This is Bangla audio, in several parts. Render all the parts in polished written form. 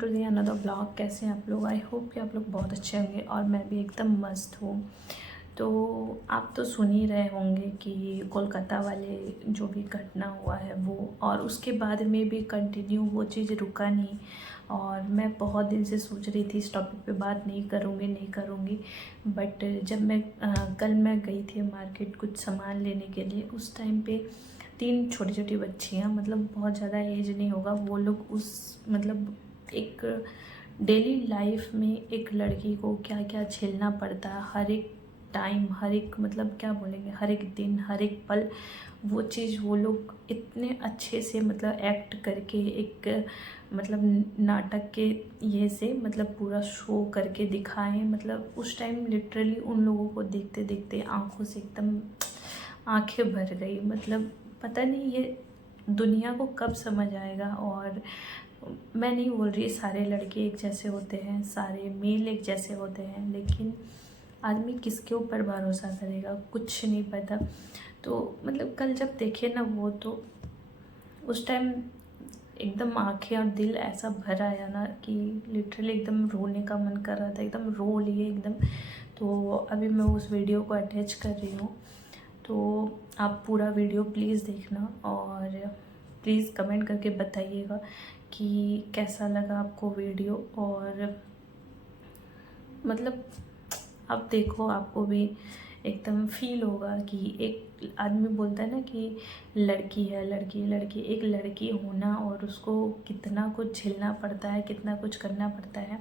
To the another blog. कैसे हैं आप लोग? आई होप कि आप लोग बहुत अच्छे होंगे और मैं भी एकदम मस्त हूँ। तो आप तो सुन ही रहे होंगे कि कोलकाता वाले जो भी घटना हुआ है वो, और उसके बाद में भी कंटिन्यू वो चीज़ रुका नहीं। और मैं बहुत दिन से सोच रही थी इस टॉपिक पे बात नहीं करूँगी, बट जब मैं कल मैं गई थी मार्केट कुछ सामान लेने के लिए। उस टाइम पे 3 छोटी छोटी बच्चियाँ, मतलब बहुत ज़्यादा एज नहीं होगा, वो लोग उस मतलब एक डेली लाइफ में एक लड़की को क्या क्या झेलना पड़ता है, हर एक टाइम, हर एक मतलब क्या बोलेंगे, हर एक दिन, हर एक पल, वो चीज़ वो लोग इतने अच्छे से मतलब एक्ट करके एक मतलब नाटक के ये से मतलब पूरा शो करके दिखाएं। मतलब उस टाइम लिटरली उन लोगों को देखते देखते आंखों से एकदम आंखें भर गई। मतलब पता नहीं ये दुनिया को कब समझ आएगा। और मैं नहीं बोल रही सारे लड़के एक जैसे होते हैं, सारे मेल एक जैसे होते हैं, लेकिन आदमी किसके ऊपर भरोसा करेगा, कुछ नहीं पता। तो मतलब कल जब देखे ना वो, तो उस टाइम एकदम आंखें और दिल ऐसा भर आया ना कि लिटरली एकदम रोने का मन कर रहा था, एकदम रो लिए एकदम। तो अभी मैं उस वीडियो को अटैच कर रही हूँ, तो आप पूरा वीडियो प्लीज़ देखना और प्लीज़ कमेंट करके बताइएगा कि कैसा लगा आपको वीडियो। और मतलब आप देखो, आपको भी एकदम फील होगा कि एक आदमी बोलता है ना कि लड़की है, लड़की एक लड़की होना और उसको कितना कुछ झेलना पड़ता है, कितना कुछ करना पड़ता है,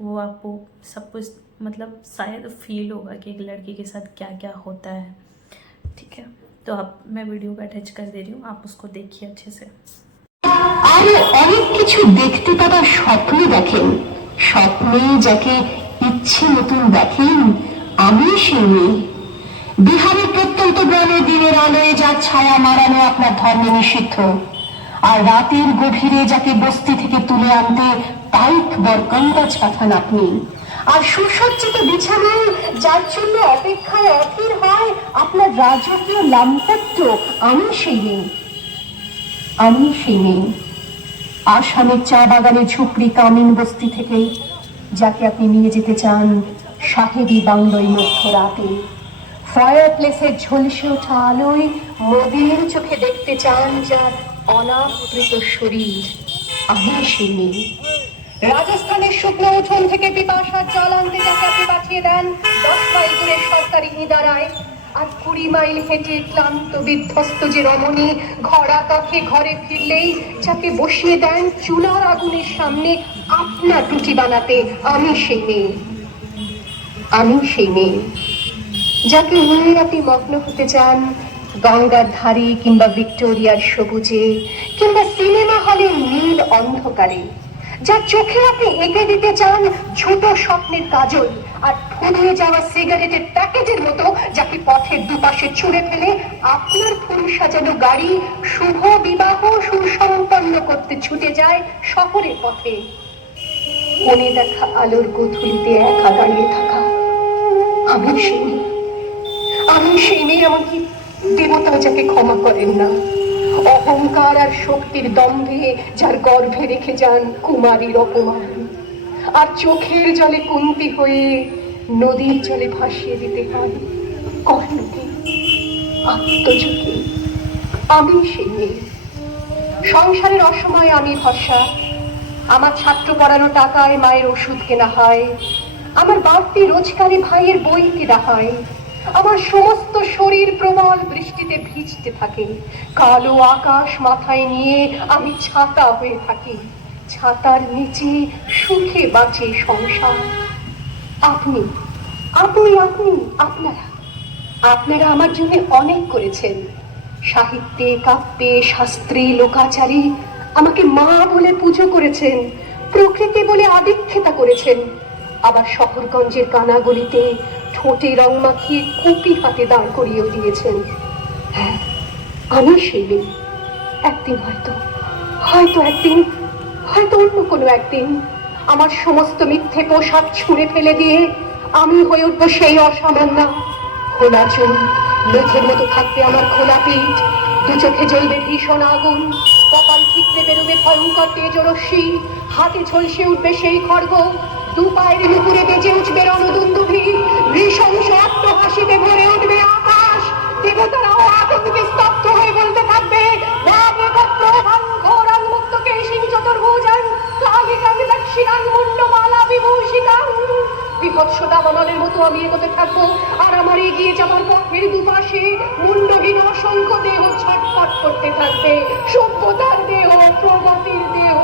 वो आपको सब कुछ मतलब शायद फील होगा कि एक लड़की के साथ क्या क्या होता है। ठीक है, तो आप मैं वीडियो को अटैच कर दे रही हूँ, आप उसको देखिए अच्छे से। আরে অনেক কিছু দেখতে তারা স্বপ্নে দেখেন, স্বপ্নে যাকে ইচ্ছে মতন দেখেন, আমি সেই মেয়ে। বিহারের প্রত্যন্ত গ্রামে দিনের আলোয় যার ছায়া মারানো আপনার ধর্মে নিষিদ্ধ, আর রাতের গভীরে যাকে বস্তি থেকে তুলে আনতে পাইক বরকন্দাজ পাঠান আপনি। আর সুসজ্জিত বিছানায় যার জন্য অপেক্ষায় অধীর হয় আপনার রাজকীয় লাম্পত্য, আমি সেই মেয়ে। আমি সেই মেয়ে। আসামের চা বাগানে ঝুপড়ি কামিন বস্তি থেকে যাকে আপনি নিয়ে যেতে চান সাহেবী বাংলোয় মধ্যরাতে, ফায়ার প্লেসের ঝলসে ওঠা আলোয় মদির চোখে দেখতে চান যার অনাবৃত শরীর, আমি সেই মেয়ে। রাজস্থানের শুকনো উঠোন থেকে পিপাসার জল আনতে যাকে আপনি পাঠিয়ে দেন 10 মাইল দূরে সরকারি ইদারায়, আর 20 মাইল হেঁটে ক্লান্ত বিধ্বস্ত যে রমণী ঘরা কাঠে ঘরে ফিরলেই যাকে বসিয়ে দেন চুলার আগুনের সামনে আপনার রুটি বানাতে, আমি সেই মেয়ে। আমি সেই মেয়ে যাকে নিয়ে আপনি মগ্ন হতে চান গঙ্গার ধারে কিংবা ভিক্টোরিয়ার সবুজে কিংবা সিনেমা হলের নীল অন্ধকারে, যার চোখে আপনি এঁকে দিতে চান ছোট স্বপ্নের কাজল আর ফুরিয়ে যাওয়া সিগারেটের প্যাকেটের মতো, যাকে পথের দুপাশে ছুঁড়ে ফেলে আপনার ফুল সাজানো গাড়ি শুভ বিবাহ সুসম্পন্ন করতে ছুটে যায় শহরের পথে। মনে দেখা আলোর গোধূলিতে একা দাঁড়িয়ে থাকা, আমি সেই মেয়ে। আমি সেই মেয়ে, এমনকি দেবতা যাকে ক্ষমা করেন না, অহংকার আর শক্তির দম্ভে যার গর্ভে রেখে যান কুমারীর অপমান, আর চোখের জলে কুন্তি হয়ে নদীর জলে ভাসিয়ে দিতে পান কর্ণকে আত্মযোগে, আমি সেই মেয়ে। সংসারের অসময়ে আমি ভরসা, আমার ছাত্র পড়ানো টাকায় মায়ের ওষুধ কেনা হয়, আমার বাড়তি রোজগারে ভাইয়ের বই কেনা হয়, আমার সমস্ত শরীর প্রবল বৃষ্টিতে ভিজতে থাকে, কালো আকাশ মাথায় নিয়ে আমি ছাতা হয়ে থাকি, ছাতার নিচে সুখে বাঁচে সংসার। আপনি আপনি আপনি আপনারা আপনারা আমার জন্য অনেক করেছেন, সাহিত্যে কাব্যে শাস্ত্রে লোকাচারে আমাকে মা বলে পুজো করেছেন, প্রকৃতি বলে আদিক্ষেতা করেছেন, আবার শহরগঞ্জের কানাগলিতে ঠোঁটে রং মাখিয়ে কুপি হাতে দাঁড় করিয়েও দিয়েছেন। হ্যাঁ, আমি সেই মেয়ে। একদিন হয়তো একদিন, হয়তো অন্য কোনো একদিন আমার সমস্ত মিথ্যে পোশাক ছুঁড়ে ফেলে দিয়ে আমি হয়ে উঠবো সেই অসামান্য। খোলা চুল, মেঘের মতো থাকবে আমার খোলা পিঠ, দু চোখে জ্বলবে ভীষণ আগুন, কপাল ঠিকরে বেরোবে ভয়ঙ্কর তেজরশ্মি, হাতে ঝলসে উঠবে সেই খড়গ, দু পায়ের নুপুরে বেজে উঠবে রণদুন্দুভি, নৃশংস আত্মহাসিতে ভরে উঠবে আকাশ। দেবতারাও আতঙ্কে স্তব্ধ হয়ে বলতে থাকবে, বিভৎস দাবানলের মতো আমি এগোতে থাকবো, আর আমার এগিয়ে যাবার পথের দুপাশে মুন্ডহীন অসংখ্য দেহ ছটফট করতে থাকবে। সভ্যতার দেহ, প্রগতির দেহ,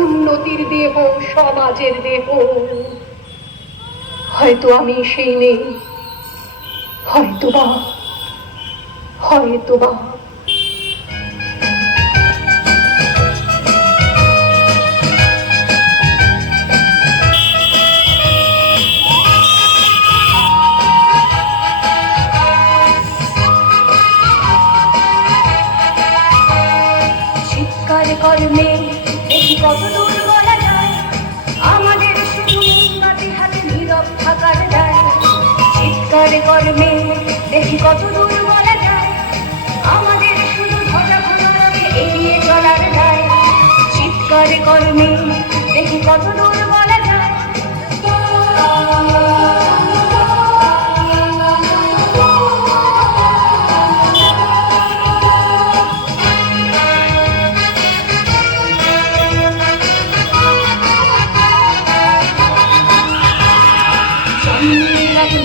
উন্নতির দেহ, সমাজের দেহ। হয়তো আমি সেই নেই, হয়তোবা, হয়তোবা। কর্মে দেখি কত দূর বলা যায়, আমাদের শুধু উন্নতি হাতে নীরব থাকার দায়। চিৎকার কর্মে দেখি কত দূর বলা যায়, আমাদের শুধু ধ্বজা ভাঙাকে এগিয়ে চলার দায়। চিৎকার কর্মে দেখি কত দূর বলা যায়।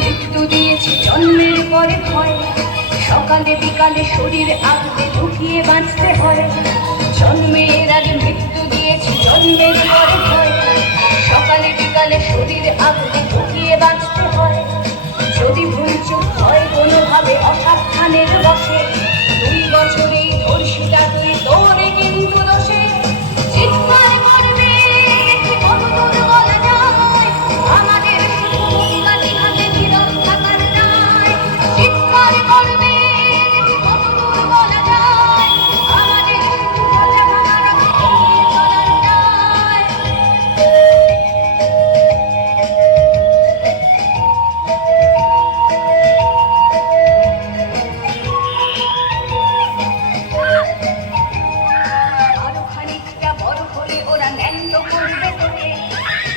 মৃত্যু দিয়েছি জন্মের পরে ভয়, সকালে বিকালে শরীর আগলে ঢুকিয়ে বাঁচতে হয়। জন্মের আগে মৃত্যু দিয়েছি জন্মের পরে ভয়, সকালে বিকালে শরীর আগলে ঢুকিয়ে বাঁচতে হয়। যদি ভুল চুপ হয় কোনোভাবে অসাবধানের বসে, 2 বছরেই ধর্ষিতা তুই তোরে কিন্তু দোষে। চিৎকার করবে দেখি কত দূর বলা যায়, আমাদের শুধু উন্নতি হাতে নীরব থাকার দায়। চিৎকার করবে দেখি কত দূর বলা যায়, আমাদের শুধু ধ্বজা ভাঙাকে এগিয়ে চলার দায়। আরো খানিকটা বড় হলে ওরা ন্যান্ত করবে তোকে,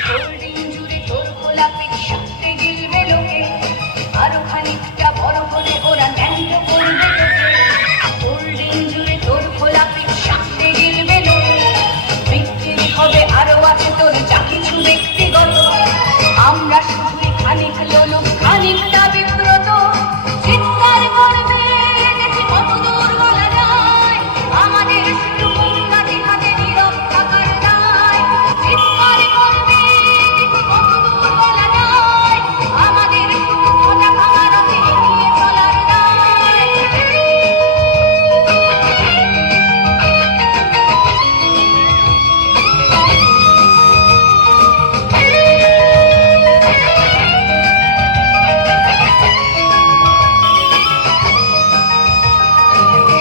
হোল্ডিং জুড়ে তোর খোলা পিঠ সাথে গিলবে লোকে। আরো খানিকটা বড় হলে ওরা ন্যান্ত করবে তোকে, হোল্ডিং জুড়ে তোর খোলা পিঠ সাথে গিলবে লোকে। বিক্রি হবে আরো আছে তোর যা কিছু ব্যক্তিগত, আমরা শুধুই খানিক লোলুপ খানিকটা বিব্রত। চিৎকার করবে দেখি কত দূর বলা যায়, আমাদের শুধু উন্নতি হাতে নীরব থাকার দায়। চিৎকার করবে দেখি কত দূর বলা যায়, আমাদের শুধু ধ্বজা ভাঙাকে এগিয়ে চলার দায়।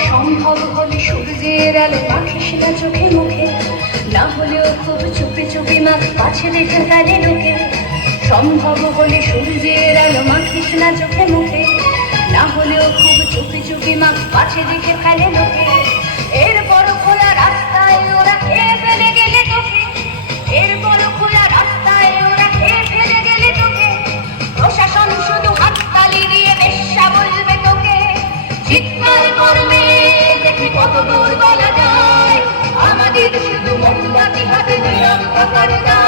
সম্ভব হলে সূর্যের আলো মাখিস না চোখে মুখে, না হলেও খুব চুপি চুপি মাখ কাছে দেখে ফেলে লোকে। সম্ভব হলে সূর্যের আলো মাখিস না চোখে মুখে, না হলেও খুব চুপি চুপি মাখ কাছে দেখে ফেলে লোকে। এরপর খোলা রাস্তায় ওরা খেয়ে ফেলে গেলে তোকে, এরপর খোলা রাস্তায় ওরা খেয়ে ফেলে গেলে তোকে। প্রশাসন শুধু হাততালি দিয়ে বেশ্যা বলবে তোকে। চিৎকার করবে দেখি কত দূর বলা যায়, আমাদের শুধু মোমবাতি হাতে নীরব থাকার দায়।